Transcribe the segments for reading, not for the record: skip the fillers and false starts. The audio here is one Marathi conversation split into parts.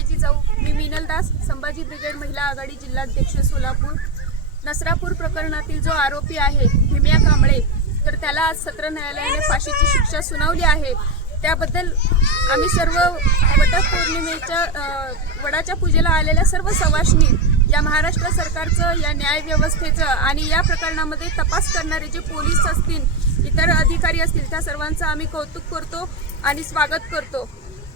जय जिजाऊ। मी मीनल दास, संभाजी ब्रिगेड महिला आघाडी जिल्हाध्यक्ष सोलापूर। नसरापूर प्रकरणातील जो आरोपी आहे भीम्या कांबळे, तर त्याला आज सत्र न्यायालयाने फाशीची शिक्षा सुनावली आहे। त्याबद्दल आम्ही सर्व वटपौर्णिमेच्या वडाच्या पूजेला आलेल्या सर्व सवाष्णी, या महाराष्ट्र सरकारचं, या न्याय व्यवस्थेचं आणि या प्रकरणामध्ये तपास करणारे जे पोलीस असतील, इतर अधिकारी असतील, त्या सर्वांचं आम्ही कौतुक करतो आणि स्वागत करतो।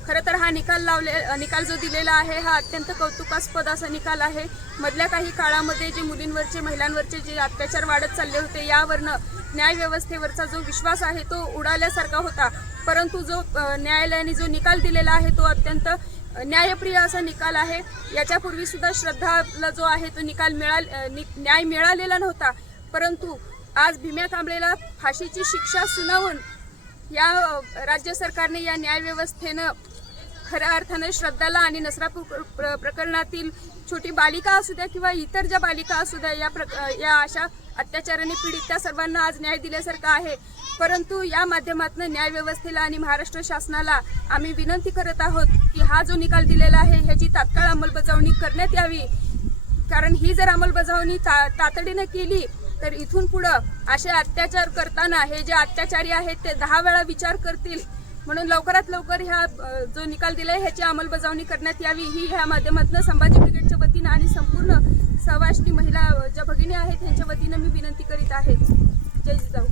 खरं तर हा निकाल जो दिलेला आहे हा अत्यंत कौतुकास्पद असा निकाल आहे। मधल्या काही काळामध्ये जे मुलींवरचे, महिलांवरचे जे अत्याचार वाढत चालले होते, यावरनं न्याय व्यवस्थेवरचा जो विश्वास आहे तो उडाल्यासारखा होता। परंतु जो न्यायालयाने जो निकाल दिलेला आहे तो अत्यंत न्यायप्रिय असा निकाल आहे। याच्यापूर्वी सुद्धा श्रद्धाला जो आहे तो न्याय मिळालेला नव्हता, परंतु आज भीम्या कांबळेला फाशीची शिक्षा सुनावून या राज्य सरकारने, या न्याय व्यवस्थेनं खऱ्या अर्थाने श्रद्धाला आणि नसरापूर प्रकरणातील छोटी बालिका असू द्या किंवा इतर ज्या बालिका असू द्या, या अशा अत्याचाराने पीडित त्या सर्वांना आज न्याय दिल्यासारखा आहे। परंतु या माध्यमातून न्याय व्यवस्थेला आणि महाराष्ट्र शासनाला आम्ही विनंती करत आहोत की हा जो निकाल दिलेला आहे ह्याची तात्काळ अंमलबजावणी करण्यात यावी। कारण ही जर अंमलबजावणी तातडीने केली तर इथून पुढं असे अत्याचार करताना हे जे अत्याचारी आहेत ते 10 वेळा विचार करतील। म्हणून लवकरात लवकर ह्या जो निकाल दिलाय ह्याची अंमलबजावणी करण्यात यावी, ही ह्या माध्यमातून संभाजी ब्रिगेडच्या वतीनं आणि संपूर्ण सवाष्णी महिला ज्या भगिनी आहेत त्यांच्या वतीनं मी विनंती करीत आहे। जय जिजाऊ।